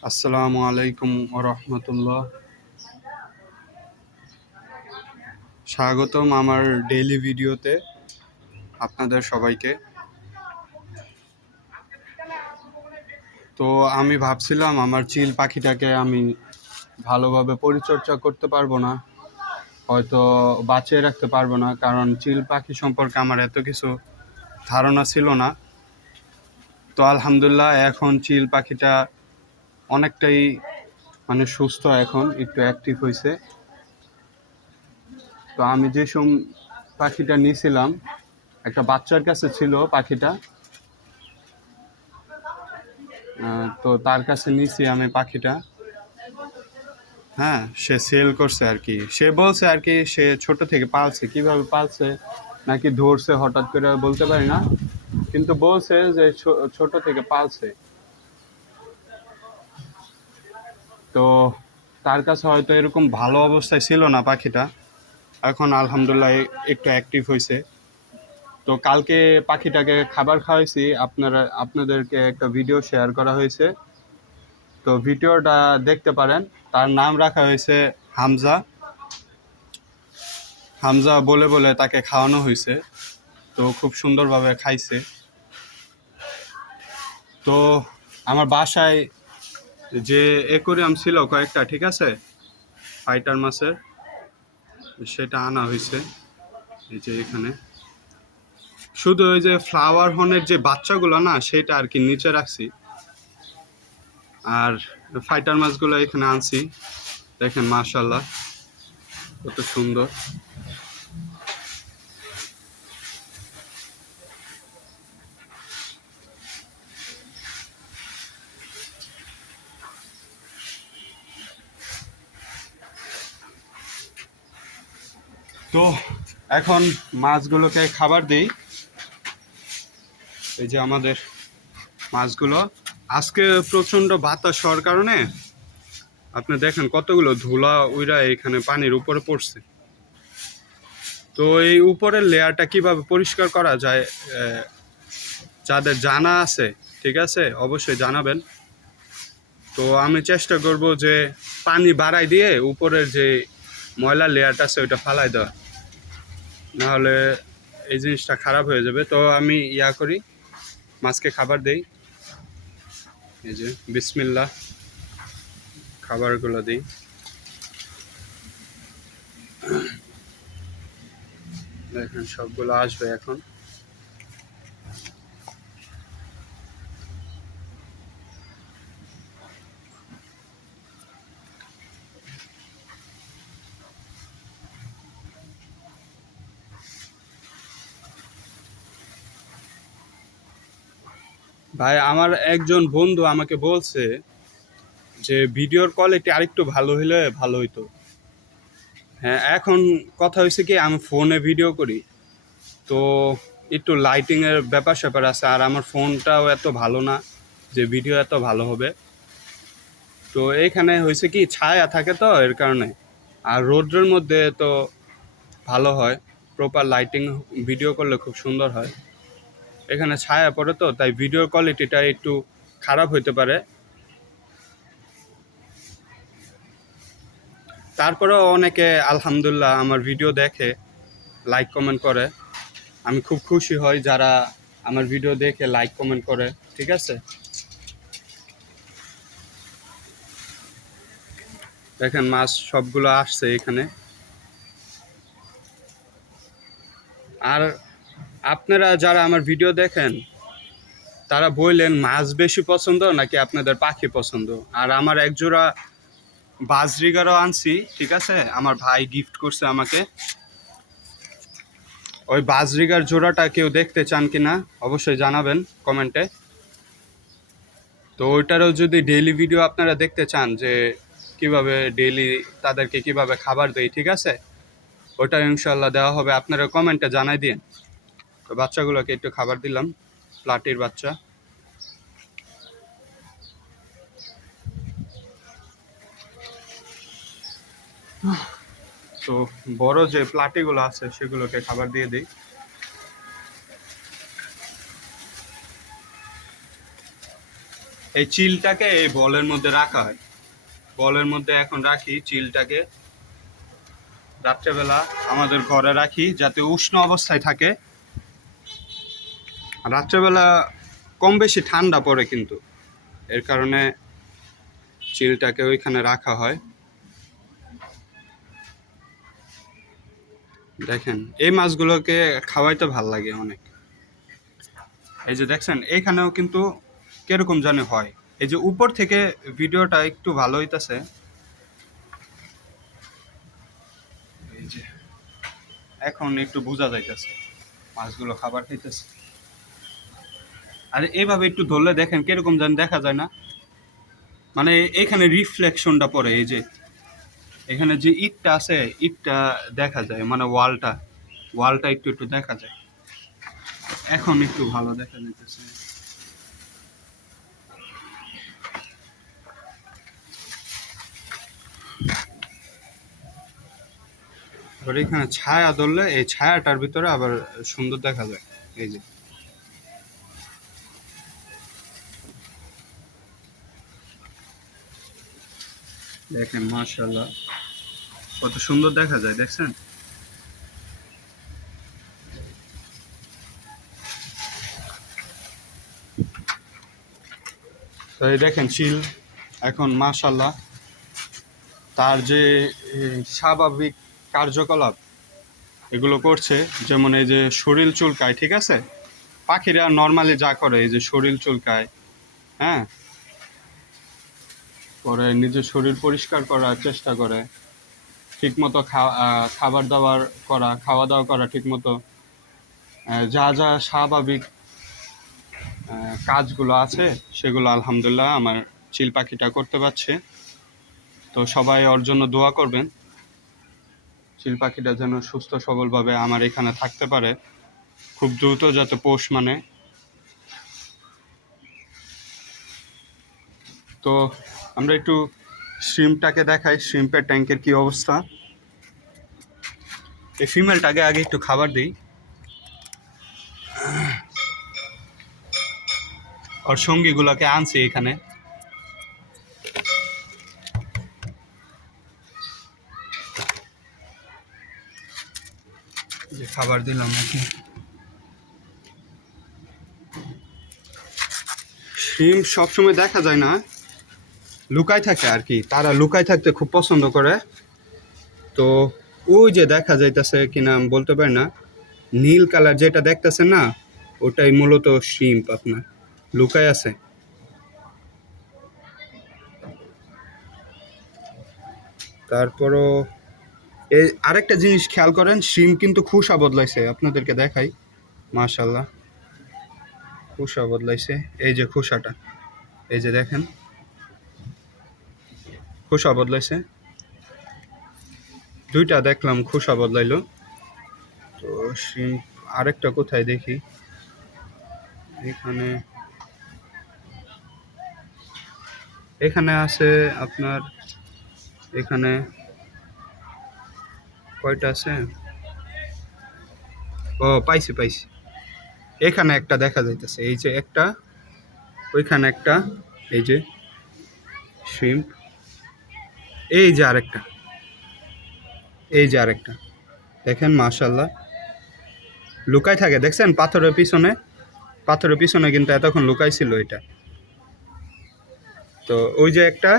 আসসালামু আলাইকুম রহমতুল্লাহ। স্বাগতম আমার ডেইলি ভিডিওতে আপনাদের সবাইকে। তো আমি ভাবছিলাম আমার চিল পাখিটাকে আমি ভালোভাবে পরিচর্যা করতে পারবো না, হয়তো বাঁচিয়ে রাখতে পারবো না, কারণ চিল পাখি সম্পর্কে আমার এত কিছু ধারণা ছিল না। তো আলহামদুলিল্লাহ এখন চিল পাখিটা অনেকটাই সুস্থ, এখন একটু অ্যাক্টিভ হয়েছে। তো আমি যে পাখিটা নিয়েছিলাম, একটা বাচ্চার কাছে ছিল পাখিটা, তো তার কাছে নিছি আমি পাখিটা। হ্যাঁ, সে সেল করছে আর কি। সে বলছে আর কি সে ছোট থেকে পালছে, কিভাবে পালছে নাকি ধরছে হঠাৎ করে বলতে পারি না, কিন্তু বলছে যে ছোট থেকে পালছে। তো তার কাছে হয়তো এরকম ভালো অবস্থায় ছিল না পাখিটা, এখন আলহামদুলিল্লাহ একটু অ্যাক্টিভ হয়েছে। তো কালকে পাখিটাকে খাবার খাওয়াইছি, আপনাদেরকে একটা ভিডিও শেয়ার করা হয়েছে, তো ভিডিওটা দেখতে পারেন। তার নাম রাখা হয়েছে হামজা। হামজা বলে বলে তাকে খাওয়ানো হয়েছে, তো খুব সুন্দরভাবে খাইছে। তো আমার বাসায় যে অ্যাকোয়ারিয়াম ছিল কয়েকটা, ঠিক আছে, ফাইটার মাছের, সেটা আনা হয়েছে। এই যে এখানে শুধু ওই যে ফ্লাওয়ার হর্নের যে বাচ্চাগুলো না, সেটা আর কি নিচে রাখছি, আর ফাইটার মাছগুলো এখানে আনছি। দেখেন মাশাআল্লাহ কত সুন্দর। তো এখন মাছগুলোকে খাবার দিই। এই যে আমাদের মাছগুলো, আজকে প্রচণ্ড বাতাস হওয়ার কারণে আপনি দেখেন কতগুলো ধুলা উইরা এখানে পানির উপরে পড়ছে। তো এই উপরের লেয়ারটা কিভাবে পরিষ্কার করা যায়, যাদের জানা আছে, ঠিক আছে, অবশ্যই জানাবেন। তো আমি চেষ্টা করব যে পানি বাড়াই দিয়ে উপরের যে ময়লা লেয়ারটা আছে ওইটা ফালাই দেওয়া, নাহলে এই জিনিসটা খারাপ হয়ে যাবে। তো আমি করি, মাছকে খাবার দেই। এই যে বিসমিল্লাহ, খাবারগুলো দিই। দেখেন সবগুলো আসবে এখন। ভাই, আমার একজন বন্ধু আমাকে বলছে যে ভিডিওর কোয়ালিটি আরেকটু ভালো হলে ভালো হইতো। হ্যাঁ, এখন কথা হয়েছে কি, আমি ফোনে ভিডিও করি, তো একটু লাইটিংয়ের ব্যাপার স্যাপার আছে, আর আমার ফোনটাও এত ভালো না যে ভিডিও এত ভালো হবে। তো এইখানে হয়েছে কি, ছায়া থাকে তো এর কারণে, আর রৌদ্রের মধ্যে তো ভালো হয়, প্রপার লাইটিং ভিডিও করলে খুব সুন্দর হয়। এখানে ছায়া পড়ে তো, তাই ভিডিওর কোয়ালিটিটা একটু খারাপ হইতে পারে। তারপরেও অনেকে আলহামদুলিল্লাহ আমার ভিডিও দেখে, লাইক কমেন্ট করে। আমি খুব খুশি হই যারা আমার ভিডিও দেখে লাইক কমেন্ট করে, ঠিক আছে। দেখেন মাছ সবগুলো আসছে এখানে। আর আপনারা যারা আমার ভিডিও দেখেন, তারা বললেন মাছ বেশি পছন্দ নাকি আপনাদের পাখি পছন্দ। আর আমার একজোড়া বাজরিগারও আনছি, ঠিক আছে, আমার ভাই গিফট করছে আমাকে। ওই বাজরিগার জোড়াটা কেউ দেখতে চান কিনা অবশ্যই জানাবেন কমেন্টে। তো ওইটারও যদি ডেইলি ভিডিও আপনারা দেখতে চান, যে কিভাবে ডেইলি তাদেরকে কিভাবে খাবার দেই, ঠিক আছে, ওটা ইনশাল্লাহ দেওয়া হবে, আপনারা কমেন্টে জানাই দিন। তো বাচ্চাগুলোকে একটু খাবার দিলাম, প্লাটির বাচ্চা। তো বড় যে প্লাটিগুলো আছে সেগুলোকে খাবার দিয়ে দিই। এই চিলটাকে এই বলের মধ্যে রাখা হয়, বলের মধ্যে এখন রাখি চিলটাকে, রাত্রেবেলা আমাদের ঘরে রাখি যাতে উষ্ণ অবস্থায় থাকে। রাত্রেবেলা কম বেশি ঠান্ডা পড়ে, কিন্তু এর কারণে চিলটাকে ওইখানে রাখা হয়। দেখেন এই মাছগুলোকে খাওয়াইতে ভাল লাগে অনেক। এই যে দেখছেন এইখানেও কিন্তু কিরকম জানি হয়, এই যে উপর থেকে ভিডিওটা একটু ভালো হইতাছে, এই যে এখন একটু বোঝা যাইতেছে মাছগুলো খাবার খাইতেছে। আর এইভাবে একটু ধরলে দেখেন কিরকম জানি দেখা যায় না, মানে এখানে রিফ্লেকশনটা পড়ে, এই যে এখানে যে ইটটা আছে ইটটা দেখা যায়, মানে ওয়ালটা একটু একটু দেখা যায়। এখন একটু ভালো দেখা যাইতেছে। আবার এখানে ছায়া ধরলে এই ছায়াটার ভিতরে আবার সুন্দর দেখা যায়। এই যে দেখেন মাশাআল্লাহ কত সুন্দর দেখা যায়, দেখছেন? তো এই দেখেন চিল এখন মাশাআল্লাহ তার যে স্বাভাবিক কার্যকলাপ এগুলো করছে, যেমন এই যে শরীর চুলকায়, ঠিক আছে, পাখিরা নর্মালি যা করে এই যে শরীর চুলকায়, হ্যাঁ, পরে নিজের শরীর পরিষ্কার করার চেষ্টা করে, ঠিকমতো খাবার দাবার করা, খাওয়া দাওয়া করা ঠিকমতো, যা যা স্বাভাবিক কাজগুলো আছে সেগুলো আলহামদুলিল্লাহ আমার চিল পাখিটা করতে পারছে। তো সবাই ওর জন্য দোয়া করবেন, চিল পাখিটা যেন সুস্থ সবলভাবে আমার এখানে থাকতে পারে, খুব দ্রুত যাতে পোষ মানে। তো আমরা একটু শ্রিম্পটাকে দেখাই, শ্রিম্পের ট্যাঙ্কের কি অবস্থা। এই ফিমেলটাকে আগে একটু খাবার দিই, ওর সঙ্গীগুলোকে আনছি এখানে। যে খাবার দিলাম নাকি, শ্রিম্প সবসময় দেখা যায় না, লুকায় থাকে আর কি, তারা লুকায় থাকতে খুব পছন্দ করে। তো ওই যে দেখা যাইতেছে কি নাম বলতে পারি না, নীল কালার যেটা দেখতেছেন না, ওটাই মূলত শ্রিম্প আপনার লুকায় আছে। তারপরও এই আরেকটা জিনিস খেয়াল করেন, শ্রিম্প কিন্তু খোসা বদলাইছে, আপনাদেরকে দেখাই, মাশাআল্লাহ খোসা বদলাইছে। এই যে খোসাটা, এই যে দেখেন খোসা বদলাইছে, দুইটা দেখলাম খোসা বদলাইলো। তো শ্রিম্প আরেকটা কোথায় দেখি, এখানে এখানে আছে আপনার, এখানে কয়টা আছে, ও পাইছি, এখানে একটা দেখা যাইতেছে, এই যে একটা, ওইখানে একটা, এই যে শ্রিম্প, এই যে আরেকটা, এই যে আরেকটা, দেখেন মাশাআল্লাহ লুকাই থাকে, দেখছেন পাথরের পিছনে কিন্তু এতক্ষণ লুকাইছিল এটা। তো ওই যে একটা,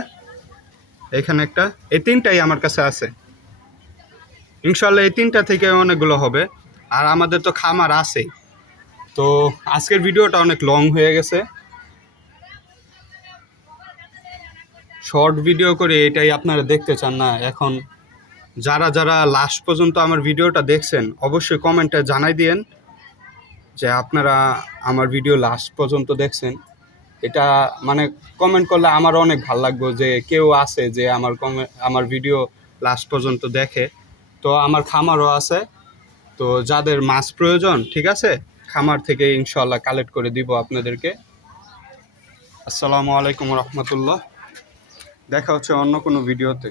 এখানে একটা, এই তিনটাই আমার কাছে আছে, ইনশাল্লাহ এই তিনটা থেকে অনেকগুলো হবে। আর আমাদের তো খামার আছেই। তো আজকের ভিডিওটা অনেক লং হয়ে গেছে, শর্ট ভিডিও করে এটাই আপনারা দেখতে চান না। এখন যারা যারা লাস্ট পর্যন্ত আমার ভিডিওটা দেখছেন অবশ্যই কমেন্টে জানাই দিয়েন যে আপনারা আমার ভিডিও লাস্ট পর্যন্ত দেখছেন। এটা মানে কমেন্ট করলে আমার অনেক ভালো লাগবে যে কেউ আছে যে আমার ভিডিও লাস্ট পর্যন্ত দেখে। তো আমার খামারও আছে, তো যাদের মাছ প্রয়োজন, ঠিক আছে, খামার থেকে ইনশাল্লাহ কালেক্ট করে দিব আপনাদেরকে। আসসালামু আলাইকুম রহমতুল্লাহ, দেখা হচ্ছে অন্য কোনো ভিডিওতে।